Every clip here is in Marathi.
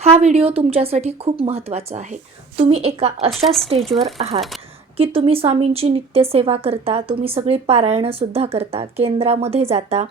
हा व्हिडिओ तुमच्यासाठी खूप महत्त्वाचा आहे. तुम्ही एका अशा स्टेजवर आहात की तुम्ही स्वामींची नित्यसेवा करता तुम्ही सगळी पारायणंसुद्धा करता केंद्रामध्ये जाता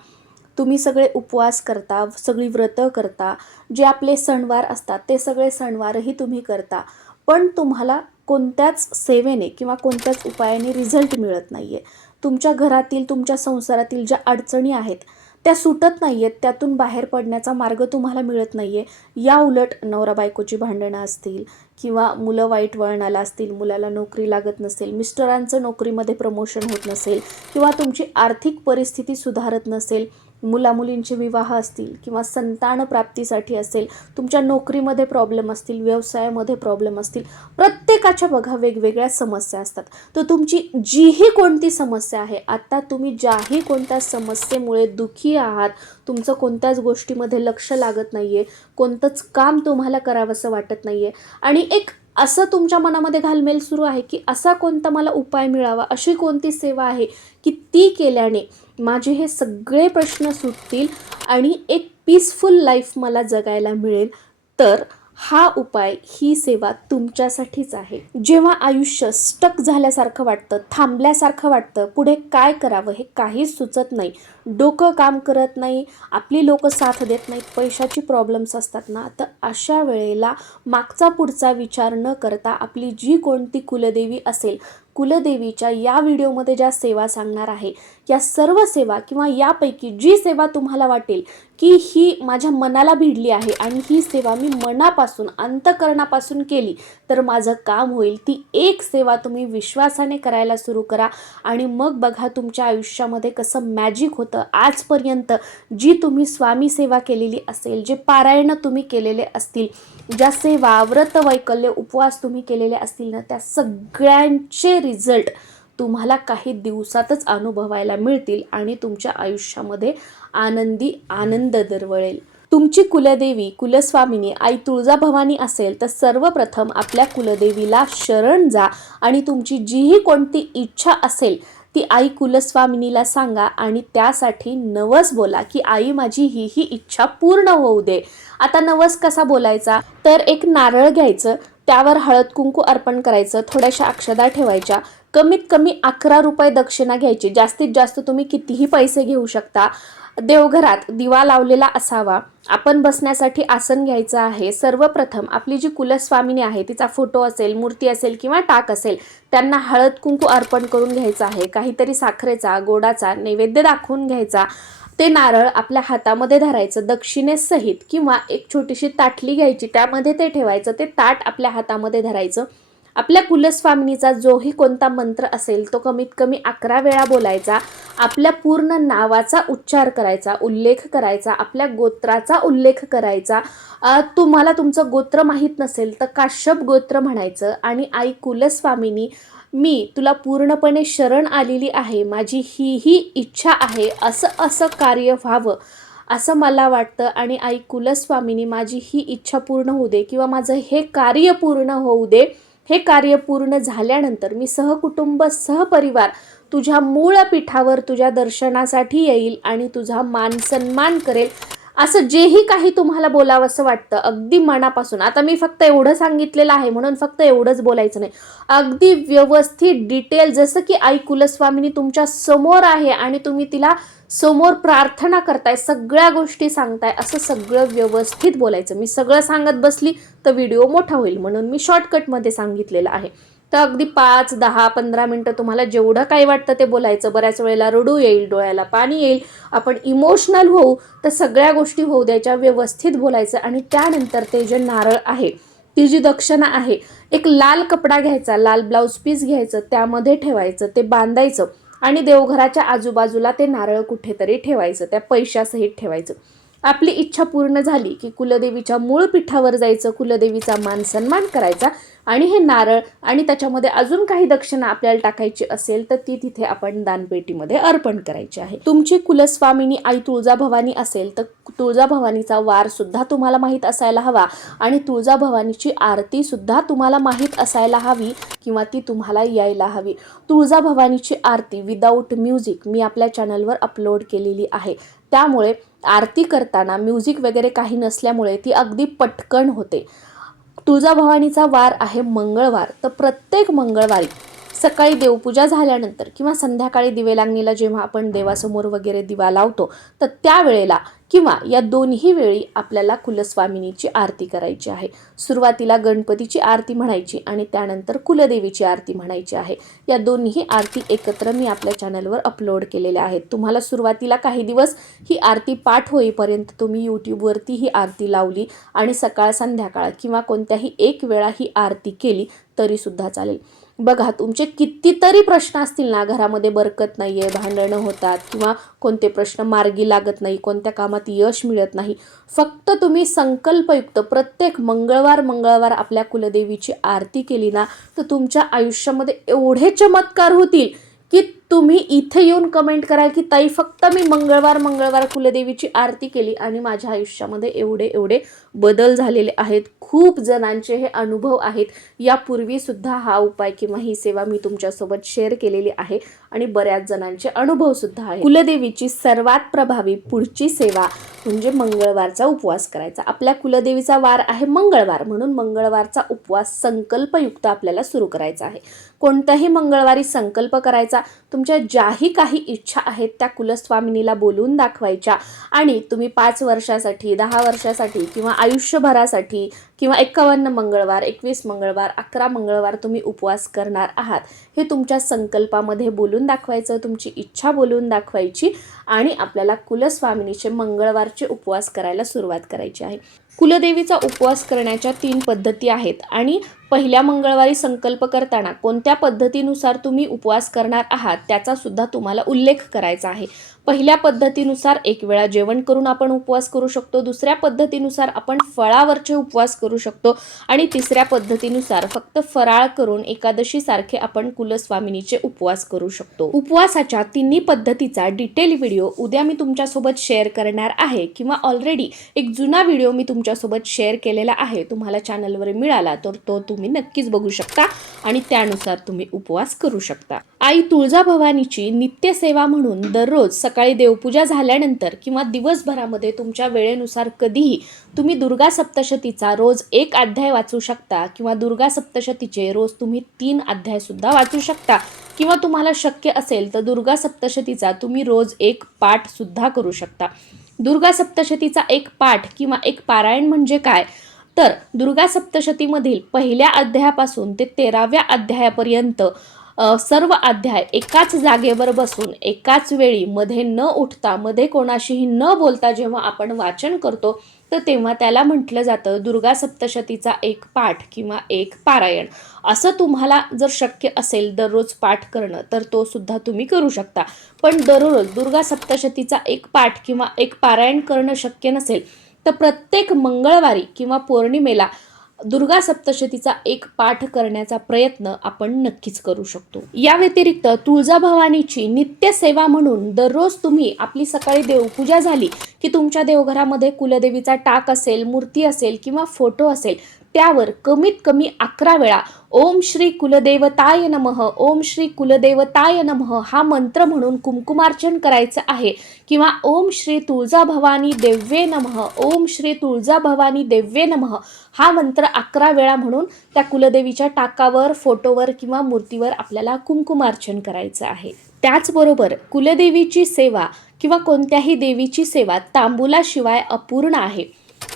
तुम्ही सगळे उपवास करता सगळी व्रतं करता जे आपले सणवार असतात ते सगळे सणवारही तुम्ही करता. पण तुम्हाला कोणत्याच सेवेने किंवा कोणत्याच उपायाने रिझल्ट मिळत नाही आहे तुमच्या घरातील तुमच्या संसारातील ज्या अडचणी आहेत त्या सुटत नाही आहेत त्यातून बाहेर पडण्याचा मार्ग तुम्हाला मिळत नाही आहे या उलट नवरा बायकोची भांडणं असतील किंवा मुलं वाईट वळणाला असतील मुलाला नोकरी लागत नसेल मिस्टरांचं नोकरीमध्ये प्रमोशन होत नसेल किंवा तुमची आर्थिक परिस्थिती सुधारत नसेल मुलामुलींचे विवाह असतील किंवा संतान प्राप्तीसाठी असेल तुमच्या नोकरीमध्ये प्रॉब्लेम असतील व्यवसायामध्ये प्रॉब्लेम असतील प्रत्येकाच्या बघा वेगवेगळ्या समस्या असतात. तर तुमची जीही कोणती समस्या आहे? आत्ता तुम्ही ज्याही कोणत्या समस्येमुळे दुःखी आहात तुमचं कोणत्याच गोष्टीमध्ये लक्ष लागत नाही आहे कोणतंच काम तुम्हाला करावंसं वाटत नाही आहे आणि एक असं तुमच्या मनामध्ये घालमेल सुरू आहे की असा कोणता मला उपाय मिळावा अशी कोणती सेवा आहे की ती केल्याने माझे हे सगळे प्रश्न सुटतील आणि एक पीसफुल लाईफ मला जगायला मिळेल. तर हा उपाय ही सेवा तुमच्यासाठीच आहे. जेव्हा आयुष्य स्टक झाल्यासारखं वाटतं थांबल्यासारखं वाटतं पुढे काय करावं हे काहीच सुचत नाही. डोकं काम करत नाही आपली लोक साथ देत नाहीत पैशाची प्रॉब्लेम्स असतात ना तर अशा वेळेला मागचा पुढचा विचार न करता आपली जी कोणती कुलदेवी असेल कुलदेवीच्या या व्हिडिओमध्ये ज्या सेवा सांगणार आहे या सर्व सेवा किंवा यापैकी जी सेवा तुम्हाला वाटेल की ही माझ्या मनाला भिडली आहे आणि ही सेवा मी मनापासून अंतकरणापासून केली तर माझं काम होईल. ती एक सेवा तुम्ही विश्वासाने करायला सुरू करा आणि मग बघा तुमच्या आयुष्यामध्ये कसं मॅजिक होतं. आजपर्यंत जी तुम्ही स्वामी सेवा केलेली असेल जे पारायणं तुम्ही केलेले असतील ज्या सेवा व्रत वैकल्य उपवास तुम्ही केलेले असतील ना त्या सगळ्यांचे रिझल्ट तुम्हाला काही दिवसातच अनुभवायला मिळतील आणि तुमच्या आयुष्यामध्ये आनंदी आनंद दरवळेल. तुमची कुलदेवी कुलस्वामिनी आई तुळजाभवानी असेल तर सर्वप्रथम आपल्या कुलदेवीला शरण जा आणि तुमची जीही कोणती इच्छा असेल ती आई कुलस्वामिनीला सांगा आणि त्यासाठी नवस बोला की आई माझी ही ही इच्छा पूर्ण होऊ दे. आता नवस कसा बोलायचा? तर एक नारळ घ्यायचं त्यावर हळद कुंकू अर्पण करायचं थोड्याशा अक्षदा ठेवायच्या कमीत कमी अकरा रुपये दक्षिणा घ्यायची. जास्तीत जास्त तुम्ही कितीही पैसे घेऊ शकता. देवघरात दिवा लावलेला असावा. आपण बसण्यासाठी आसन घ्यायचं आहे. सर्वप्रथम आपली जी कुलस्वामिनी आहे तिचा फोटो असेल मूर्ती असेल किंवा टाक असेल त्यांना हळद कुंकू अर्पण करून घ्यायचं आहे. काहीतरी साखरेचा गोडाचा नैवेद्य दाखवून घ्यायचा. ते नारळ आपल्या हातामध्ये धरायचं दक्षिणेसहित किंवा एक छोटीशी ताटली घ्यायची त्यामध्ये ते ठेवायचं ते ताट आपल्या हातामध्ये धरायचं. आपल्या कुलस्वामिनीचा जोही कोणता मंत्र असेल तो कमीत कमी अकरा वेळा बोलायचा. आपल्या पूर्ण नावाचा उच्चार करायचा उल्लेख करायचा आपल्या गोत्राचा उल्लेख करायचा. तुम्हाला तुमचं गोत्र माहीत नसेल तर काश्यप गोत्र म्हणायचं. आणि आई कुलस्वामिनी मी तुला पूर्णपणे शरण आलेली आहे. माझी ही ही इच्छा आहे. असं असं कार्य व्हावं असं मला वाटतं. आणि आई कुलस्वामीनी माझी ही इच्छा पूर्ण होऊ दे किंवा माझं हे कार्य पूर्ण होऊ दे. हे कार्य पूर्ण झाल्यानंतर मी सहकुटुंब सहपरिवार तुझ्या मूळ पीठावर तुझ्या दर्शनासाठी येईल आणि तुझा मान सन्मान करेल. असं जेही काही तुम्हाला बोलावंसं वाटतं अगदी मनापासून. आता मी फक्त एवढं सांगितलेलं आहे म्हणून फक्त एवढंच बोलायचं नाही. अगदी व्यवस्थित डिटेल जसं की आई कुलस्वामिनी तुमच्यासमोर आहे आणि तुम्ही तिला समोर प्रार्थना करताय सगळ्या गोष्टी सांगताय असं सगळं व्यवस्थित बोलायचं. मी सगळं सांगत बसली तर व्हिडिओ मोठा होईल म्हणून मी शॉर्टकटमध्ये सांगितलेलं आहे. तर अगदी पाच दहा पंधरा मिनटं तुम्हाला जेवढं काही वाटतं ते बोलायचं. बऱ्याच वेळेला रडू येईल डोळ्याला पाणी येईल. आपण इमोशनल होऊ तर सगळ्या गोष्टी होऊ द्यायच्या व्यवस्थित बोलायचं आणि त्यानंतर ते जे नारळ आहे ती जी दक्षिणा आहे एक लाल कपडा घ्यायचा लाल ब्लाऊज पीस घ्यायचं त्यामध्ये ठेवायचं ते बांधायचं आणि देवघराच्या आजूबाजूला ते नारळ कुठेतरी ठेवायचं त्या पैशासहित ठेवायचं. आपली इच्छा पूर्ण झाली की कुलदेवीच्या मूळ पीठावर जायचं कुलदेवीचा मान सन्मान करायचा आणि हे नारळ आणि त्याच्यामध्ये अजून काही दक्षिणा आपल्याला टाकायची असेल तर ती तिथे आपण दानपेटीमध्ये अर्पण करायची आहे. तुमची कुलस्वामिनी आई तुळजाभवानी असेल तर तुळजाभवानीचा वार सुद्धा तुम्हाला माहीत असायला हवा आणि तुळजाभवानीची आरती सुद्धा तुम्हाला माहीत असायला हवी किंवा ती तुम्हाला यायला हवी. तुळजाभवानीची आरती विदाऊट म्युझिक मी आपल्या चॅनलवर अपलोड केलेली आहे. त्यामुळे आरती करताना म्युझिक वगैरे काही नसल्यामुळे ती अगदी पटकन होते. तुळजाभवानीचा वार आहे मंगळवार. तर प्रत्येक मंगळवारी सकाळी देवपूजा झाल्यानंतर किंवा संध्याकाळी दिवे लागणीला जेव्हा आपण देवासमोर वगैरे दिवा लावतो तर त्यावेळेला किंवा या दोन्ही वेळी आपल्याला कुलस्वामिनीची आरती करायची आहे. सुरुवातीला गणपतीची आरती म्हणायची आणि त्यानंतर कुलदेवीची आरती म्हणायची आहे. या दोन्ही आरती एकत्र मी आपल्या चॅनलवर अपलोड केलेल्या आहेत. तुम्हाला सुरुवातीला काही दिवस ही आरती पाठ होईपर्यंत तुम्ही यूट्यूबवरती ही आरती लावली आणि सकाळ संध्याकाळ किंवा कोणत्याही एक वेळा ही आरती केली तरीसुद्धा चालेल. बघा तुमचे कितीतरी प्रश्न असतील ना घरामध्ये बरकत नाही आहे भांडणं होतात किंवा कोणते प्रश्न मार्गी लागत नाही कोणत्या कामात यश मिळत नाही. फक्त तुम्ही संकल्पयुक्त प्रत्येक मंगळवार मंगळवार आपल्या कुलदेवीची आरती केली ना तर तुमच्या आयुष्यामध्ये एवढे चमत्कार होतील की तुम्ही इथे येऊन कमेंट कराल की ताई फक्त मी मंगळवार मंगळवार कुलदेवीची आरती केली आणि माझ्या आयुष्यामध्ये एवढे एवढे बदल झालेले आहेत. खूप जणांचे हे अनुभव आहेत. यापूर्वी सुद्धा हा उपाय किंवा ही सेवा मी तुमच्यासोबत शेअर केलेली आहे. आणि बऱ्याच जणांचे अनुभव सुद्धा आहे कुलदेवीची सर्वात प्रभावी पुढची सेवा म्हणजे मंगळवारचा उपवास करायचा. आपल्या कुलदेवीचा वार आहे मंगळवार म्हणून मंगळवारचा उपवास संकल्पयुक्त आपल्याला सुरू करायचा आहे. कोणत्याही मंगळवारी संकल्प करायचा तुमच्या ज्याही काही इच्छा आहेत त्या कुलस्वामिनीला बोलून दाखवायच्या आणि तुम्ही पाच वर्षासाठी दहा वर्षासाठी किंवा आयुष्यभरासाठी किंवा एक्कावन्न मंगळवार एकवीस मंगळवार अकरा मंगळवार तुम्ही उपवास करणार आहात हे तुमच्या संकल्पामध्ये बोलून दाखवायचं तुमची इच्छा बोलून दाखवायची आणि आपल्याला कुलस्वामिनीचे मंगळवारचे उपवास करायला सुरुवात करायची आहे. कुलदेवीचा उपवास करण्याच्या तीन पद्धती आहेत आणि पहिल्या मंगळवारी संकल्प करताना कोणत्या पद्धतीनुसार तुम्ही उपवास करणार आहात त्याचा सुद्धा तुम्हाला उल्लेख करायचा आहे. पहिल्या पद्धतीनुसार एक वेळा जेवण करून आपण उपवास करू शकतो दुसऱ्या पद्धतीनुसार आपण फळावरचे उपवास करू शकतो आणि तिसऱ्या पद्धतीनुसार फक्त फराळ करून एकादशीसारखे आपण कुलस्वामिनीचे उपवास करू शकतो. उपवासाच्या तिन्ही पद्धतीचा डिटेल व्हिडिओ उद्या मी तुमच्यासोबत शेअर करणार आहे किंवा ऑलरेडी एक जुना व्हिडिओ मी तुमच्यासोबत शेअर केलेला आहे तुम्हाला चॅनलवर मिळाला तर तो तुम्ही नक्कीच बघू शकता आणि त्यानुसार तुम्ही उपवास करू शकता. आई तुळजाभवानीची नित्यसेवा म्हणून दररोज सकाळी देवपूजा झाल्यानंतर किंवा दिवसभरामध्ये तुमच्या वेळेनुसार कधीही तुम्ही दुर्गा सप्तशतीचा रोज एक अध्याय वाचू शकता किंवा दुर्गा सप्तशतीचे रोज तुम्ही तीन अध्याय सुद्धा वाचू शकता. किंवा तुम्हाला शक्य असेल तर दुर्गा सप्तशतीचा तुम्ही रोज एक पाठ सुद्धा करू शकता. दुर्गा सप्तशतीचा एक पाठ किंवा एक पारायण म्हणजे काय? तर दुर्गा सप्तशतीमधील पहिल्या अध्यायापासून ते तेराव्या अध्यायापर्यंत सर्व अध्याय एकाच जागेवर बसून एकाच वेळी मध्ये न उठता मध्ये कोणाशीही न बोलता जेव्हा आपण वाचन करतो तर तेव्हा त्याला म्हटलं जातं दुर्गा सप्तशतीचा एक पाठ किंवा एक पारायण. असं तुम्हाला जर शक्य असेल दररोज पाठ करणं तर तो सुद्धा तुम्ही करू शकता. पण दररोज दुर्गा सप्तशतीचा एक पाठ किंवा एक पारायण करणं शक्य नसेल तर प्रत्येक मंगळवारी किंवा पौर्णिमेला दुर्गा सप्तशतीचा एक पाठ करण्याचा प्रयत्न आपण नक्कीच करू शकतो. या व्यतिरिक्त तुळजाभवानीची नित्यसेवा म्हणून दररोज तुम्ही आपली सकाळी देवपूजा झाली की तुमच्या देवघरामध्ये कुलदेवीचा टाक असेल मूर्ती असेल किंवा फोटो असेल त्यावर कमीत कमी अकरा वेळा ओम श्री कुलदेवताय नमः ओम श्री कुलदेवताय नमः हा मंत्र म्हणून कुंकुमार्चन करायचं आहे. किंवा ओम श्री तुळजाभवानी देव्ये नमः ओम श्री तुळजाभवानी देव्ये नमः हा मंत्र अकरा वेळा म्हणून त्या कुलदेवीच्या टाकावर फोटोवर किंवा मूर्तीवर आपल्याला कुंकुमार्चन करायचं आहे. त्याचबरोबर कुलदेवीची सेवा किंवा कोणत्याही देवीची सेवा तांबुलाशिवाय अपूर्ण आहे.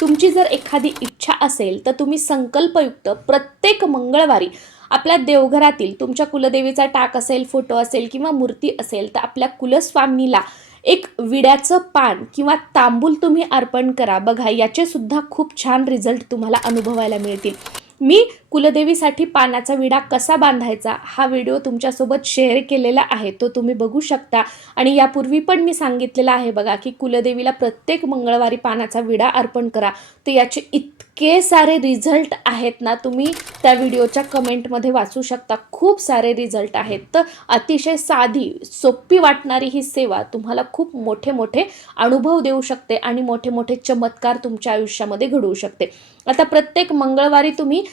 तुमची जर एखादी इच्छा असेल तर तुम्ही संकल्पयुक्त प्रत्येक मंगळवारी आपल्या देवघरातील तुमच्या कुलदेवीचा टाक असेल फोटो असेल किंवा मूर्ती असेल तर आपल्या कुलस्वामिनीला एक विड्याचं पान किंवा तांबूल तुम्ही अर्पण करा. बघा याचे सुद्धा खूप छान रिझल्ट तुम्हाला अनुभवायला मिळतील. मी कुलदेवीसाठी पानाचा विडा कसा बांधायचा हा व्हिडिओ तुमच्यासोबत शेअर केलेला आहे तो तुम्ही बघू शकता. आणि यापूर्वी पण मी सांगितलेला आहे बघा की कुलदेवीला प्रत्येक मंगळवारी पानाचा विडा अर्पण करा. तर याचे इतके सारे रिझल्ट आहेत ना तुम्ही त्या व्हिडिओच्या कमेंटमध्ये वाचू शकता. खूप सारे रिझल्ट आहेत. तर अतिशय साधी सोपी वाटणारी ही सेवा तुम्हाला खूप मोठे मोठे अनुभव देऊ शकते आणि मोठे मोठे चमत्कार तुमच्या आयुष्यामध्ये घडवू शकते. आता प्रत्येक मंगळवारी तुम्ही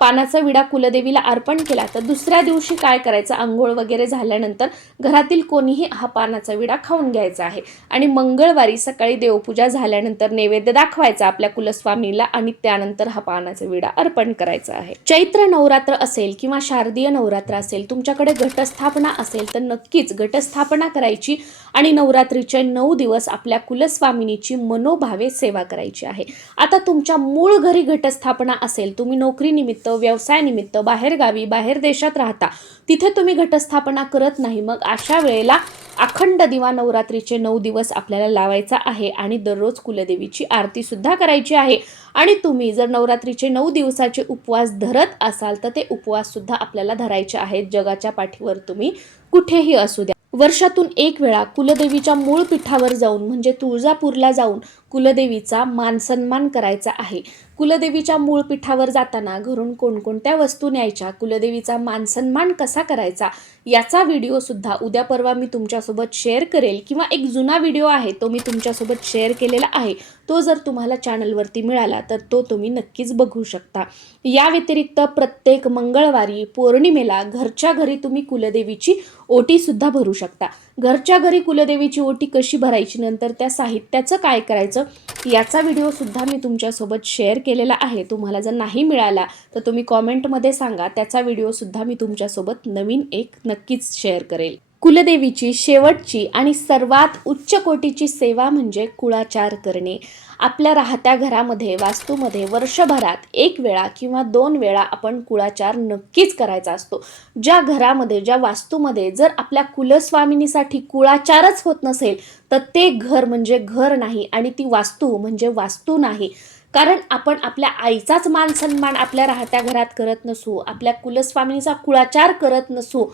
पानाचा विडा कुलदेवीला अर्पण केला तर दुसऱ्या दिवशी काय करायचं? आंघोळ वगैरे झाल्यानंतर घरातील कोणीही हा पानाचा विडा खाऊन घ्यायचा आहे. आणि मंगळवारी सकाळी देवपूजा झाल्यानंतर नैवेद्य दाखवायचा आपल्या कुलस्वामीला आणि त्यानंतर हा पानाचा विडा अर्पण करायचा आहे. चैत्र नवरात्र असेल किंवा शारदीय नवरात्र असेल तुमच्याकडे घटस्थापना असेल तर नक्कीच घटस्थापना करायची आणि नवरात्रीचे नऊ दिवस आपल्या कुलस्वामिनीची मनोभावे सेवा करायची आहे. आता तुमच्या मूळ घरी घटस्थापना असेल तुम्ही नोकरीनिमित्त व्यवसायानिमित्त बाहेरगावी बाहेर देशात राहता तिथे तुम्ही घटस्थापना करत नाही. मग अशा वेळेला अखंड दिवा नवरात्रीचे नऊ दिवस आपल्याला लावायचा आहे आणि दररोज कुलदेवीची आरती सुद्धा करायची आहे. आणि तुम्ही जर नवरात्रीचे नऊ दिवसाचे उपवास धरत असाल तर ते उपवास सुद्धा आपल्याला धरायचे आहेत. जगाच्या पाठीवर तुम्ही कुठेही असू द्या. वर्षातून एक वेळा कुलदेवीच्या मूळ पीठावर जाऊन म्हणजे तुळजापूरला जाऊन कुलदेवीचा मानसन्मान करायचा आहे. कुलदेवीच्या मूळ पीठावर जाताना घरून कोणकोणत्या वस्तू न्यायच्या? कुलदेवीचा मानसन्मान कसा करायचा? याचा व्हिडिओ सुद्धा उद्या परवा मी तुमच्या तुमच्यासोबत शेअर करेल किंवा एक जुना व्हिडिओ आहे तो मी तुमच्यासोबत शेअर केलेला आहे तो जर तुम्हाला चॅनलवरती मिळाला तर तो तुम्ही नक्कीच बघू शकता. या व्यतिरिक्त प्रत्येक मंगळवारी पौर्णिमेला घरच्या घरी तुम्ही कुलदेवीची ओटीसुद्धा भरू शकता. घरच्या घरी कुलदेवीची ओटी कशी भरायची नंतर त्या साहित्याचं काय करायचं याचा व्हिडिओसुद्धा मी तुमच्यासोबत शेअर केलेला आहे. तुम्हाला जर नाही मिळाला तर तुम्ही कॉमेंटमध्ये सांगा त्याचा व्हिडिओसुद्धा मी तुमच्यासोबत नवीन एक नक्कीच शेअर करेल. कुलदेवीची शेवटची आणि सर्वात उच्च कोटीची सेवा म्हणजे कुळाचार करणे. आपल्या राहत्या घरामध्ये वास्तूमध्ये वर्षभरात एक वेळा किंवा दोन वेळा आपण कुळाचार नक्कीच करायचा असतो. ज्या घरामध्ये ज्या वास्तूमध्ये जर आपल्या कुलस्वामिनीसाठी कुळाचारच होत नसेल तर ते घर म्हणजे घर नाही आणि ती वास्तू म्हणजे वास्तू नाही. कारण आपण आपल्या आईचाच मान सन्मान आपल्या राहत्या घरात करत नसू आपल्या कुलस्वामिनीचा कुळाचार करत नसू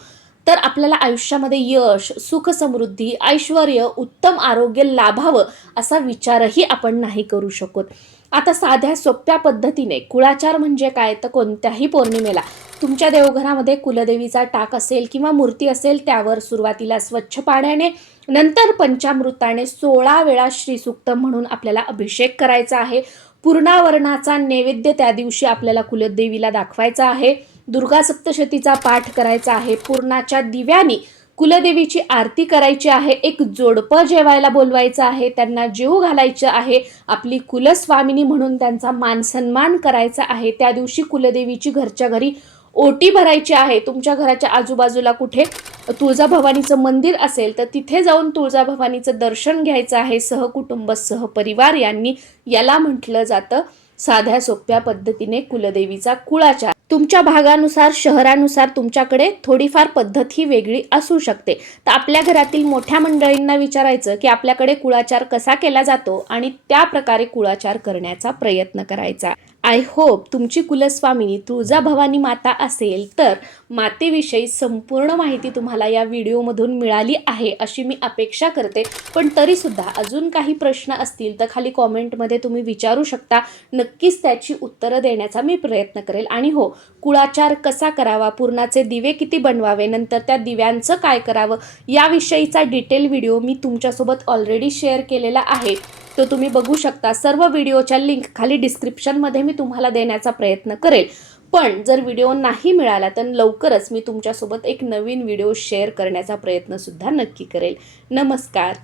तर आपल्याला आयुष्यामध्ये यश सुख समृद्धी ऐश्वर उत्तम आरोग्य लाभावं असा विचारही आपण नाही करू शकत. आता साध्या सोप्या पद्धतीने कुळाचार म्हणजे काय? तर कोणत्याही पौर्णिमेला तुमच्या देवघरामध्ये कुलदेवीचा टाक असेल किंवा मूर्ती असेल त्यावर सुरुवातीला स्वच्छ पाण्याने नंतर पंचामृताने सोळा वेळा श्रीसुक्त म्हणून आपल्याला अभिषेक करायचा आहे. पूर्णावरणाचा नैवेद्य त्या दिवशी आपल्याला कुलदेवीला दाखवायचा आहे. दुर्गा सप्तशतीचा पाठ करायचा आहे. पूर्णाच्या दिव्यानी कुलदेवीची आरती करायची आहे. एक जोडपं जेवायला बोलवायचं आहे. त्यांना जीव घालायचं आहे. आपली कुलस्वामिनी म्हणून त्यांचा मानसन्मान करायचा आहे. त्या दिवशी कुलदेवीची घरच्या घरी ओटी भरायची आहे. तुमच्या घराच्या आजूबाजूला कुठे तुळजाभवानीचं मंदिर असेल तर तिथे जाऊन तुळजाभवानीचं दर्शन घ्यायचं आहे. सहकुटुंब सहपरिवार यांनी याला म्हटलं जातं. साध्या सोप्या पद्धतीने कुलदेवीचा कुळाचार. तुमच्या भागानुसार शहरानुसार तुमच्याकडे थोडीफार पद्धत ही वेगळी असू शकते. तर आपल्या घरातील मोठ्या मंडळींना विचारायचं की आपल्याकडे कुळाचार कसा केला जातो आणि त्या प्रकारे कुळाचार करण्याचा प्रयत्न करायचा. आय होप तुमची कुलस्वामिनी तुळजाभवानी माता असेल तर मातेविषयी संपूर्ण माहिती तुम्हाला या व्हिडिओमधून मिळाली आहे अशी मी अपेक्षा करते. पण तरीसुद्धा अजून काही प्रश्न असतील तर खाली कॉमेंटमध्ये तुम्ही विचारू शकता. नक्कीच त्याची उत्तरं देण्याचा मी प्रयत्न करेल. आणि हो कुळाचार कसा करावा? पूर्णाचे दिवे किती बनवावे? नंतर त्या दिव्यांचं काय करावं? याविषयीचा डिटेल व्हिडिओ मी तुमच्यासोबत ऑलरेडी शेअर केलेला आहे. तो तुम्ही बघू शकता. सर्व व्हिडिओच्या लिंक खाली डिस्क्रिप्शनमध्ये मी तुम्हाला देण्याचा प्रयत्न करेल. पण जर व्हिडिओ नाही मिळाला तर लवकरच मी तुमच्यासोबत एक नवीन व्हिडिओ शेअर करण्याचा प्रयत्नसुद्धा नक्की करेल. नमस्कार.